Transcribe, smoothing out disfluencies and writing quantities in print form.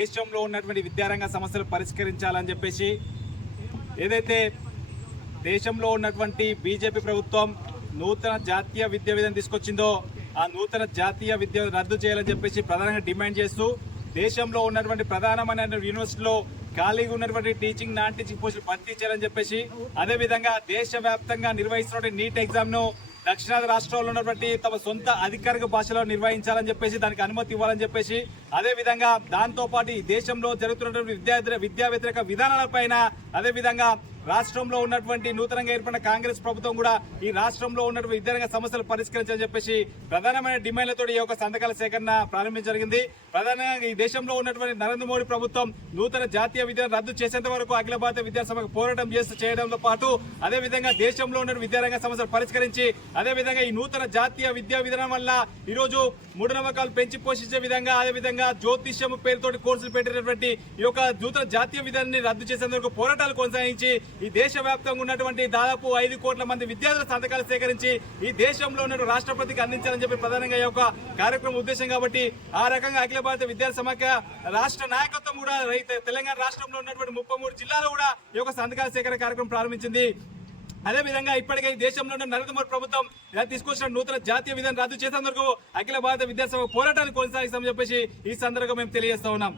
దేశంలో ఉన్నటువంటి విద్యారంగ సమస్యలు పరిష్కరించాలని చెప్పేసి ఏదైతే దేశంలో ఉన్నటువంటి బీజేపీ ప్రభుత్వం నూతన జాతీయ విద్యా విధానం తీసుకొచ్చిందో ఆ నూతన జాతీయ విద్య రద్దు చేయాలని చెప్పేసి ప్రధానంగా డిమాండ్ చేస్తూ దేశంలో ఉన్నటువంటి ప్రధానమైన యూనివర్సిటీలో ఖాళీగా ఉన్నటువంటి టీచింగ్ నాన్ టీచింగ్ పోస్టులు భర్తీ చేయాలని చెప్పేసి అదేవిధంగా దేశవ్యాప్తంగా నిర్వహిస్తున్న నీట్ ఎగ్జామ్ ను దక్షిణాది రాష్ట్రాల్లో ఉన్నటువంటి తమ సొంత అధికారిక భాషలో నిర్వహించాలని చెప్పేసి దానికి అనుమతి ఇవ్వాలని చెప్పేసి అదేవిధంగా దాంతో పాటు ఈ దేశంలో జరుగుతున్నటువంటి విద్యా వ్యతిరేక విధానాలపైన అదేవిధంగా రాష్ట్రంలో ఉన్నటువంటి నూతనంగా ఏర్పడిన కాంగ్రెస్ ప్రభుత్వం కూడా ఈ రాష్ట్రంలో ఉన్నటువంటి విద్యారంగ సమస్యలు పరిష్కరించాలని చెప్పేసి ప్రధానమైన డిమాండ్లతో ఈ యొక్క సంతకాల సేకరణ ప్రారంభించడం జరిగింది. ప్రధానంగా ఈ దేశంలో ఉన్నటువంటి నరేంద్ర మోడీ ప్రభుత్వం నూతన జాతీయ విద్యను రద్దు చేసేంత వరకు అఖిల భారత విద్యాసభకు పోరాటం చేయడంతో పాటు అదేవిధంగా దేశంలో ఉన్న విద్యారంగ సమస్యలు పరిష్కరించి అదేవిధంగా ఈ నూతన జాతీయ విద్యా విధానం వల్ల ఈరోజు మూఢనమ్మకాలు పెంచి పోషించే విధంగా అదేవిధంగా జ్యోతిష్యం పేరుతోటి కోర్సులు పెట్టినటువంటి ఈ యొక్క నూతన జాతీయ విధానాన్ని రద్దు చేసేందుకు పోరాటాలు కొనసాగించి ఈ దేశవ్యాప్తంగా ఉన్నటువంటి దాదాపు 5 కోట్ల మంది విద్యార్థుల సంతకాలు సేకరించి ఈ దేశంలో ఉన్న రాష్ట్రపతికి అందించాలని చెప్పి ప్రధానంగా ఈ యొక్క కార్యక్రమం ఉద్దేశం. కాబట్టి ఆ రకంగా అఖిల భారత విద్యార్థి సమాఖ్య రాష్ట్ర నాయకత్వం కూడా తెలంగాణ రాష్ట్రంలో ఉన్నటువంటి 33 జిల్లాలో కూడా ఈ యొక్క సంతకాల సేకరణ కార్యక్రమం ప్రారంభించింది. అదేవిధంగా ఇప్పటికే ఈ దేశంలో నరేంద్ర మోడీ ప్రభుత్వం తీసుకొచ్చిన నూతన జాతీయ విధానం రద్దు చేసేందుకు అఖిల భారత విద్యాసభ పోరాటాన్ని కొనసాగిస్తామని చెప్పేసి ఈ సందర్భంగా మేము తెలియజేస్తా ఉన్నాం.